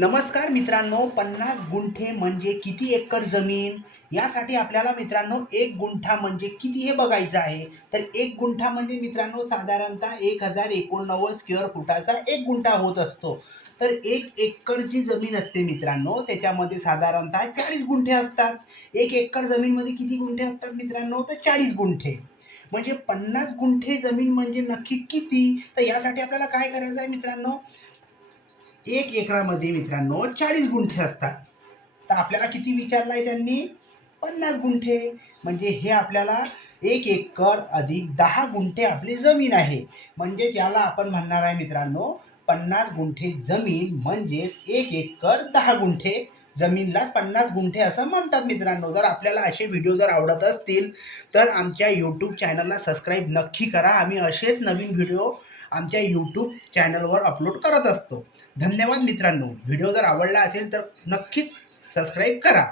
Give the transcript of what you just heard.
नमस्कार मित्रांनो, 50 गुंठे म्हणजे किती एकर जमीन? यासाठी आपल्याला मित्रांनो 1 गुंठा म्हणजे किती हे बघायचं आहे. तर 1 गुंठा म्हणजे मित्रांनो साधारणतः 1089 स्क्वेअर फुटाचा 1 गुंठा होत असतो. तर 1 एकर जी जमीन असते मित्रांनो, त्याच्यामध्ये साधारणतः 40 गुंठे असतात. 1 एकर जमीनमध्ये किती गुंठे असतात मित्रांनो? तर 40 गुंठे. म्हणजे 50 गुंठे जमीन म्हणजे नक्की किती? तर यासाठी आपल्याला काय करायचं आहे मित्रांनो? 1 एकरामध्ये मित्रांनो 40 गुंठे असतात. तर आपल्याला किती विचारलं त्यांनी? 50 गुंठे. म्हणजे हे आपल्याला 1 एकर अधिक 10 गुंठे आपली जमीन आहे. म्हणजे याला आपण म्हणणार आहे मित्रांनो 50 गुंठे जमीन म्हणजेच 1 एकर 10 गुंठे. जमीनलाच 50 गुंठे असं म्हणतात मित्रांनो. जर आपल्याला असे व्हिडिओ जर आवडत असतील, तर आमच्या YouTube चॅनलला सबस्क्राईब नक्की करा. आम्ही असेच नवीन व्हिडिओ आमच्या YouTube चॅनलवर अपलोड करत असतो. धन्यवाद मित्रांनो. व्हिडिओ जर आवडला असेल तर नक्कीच सबस्क्राईब करा.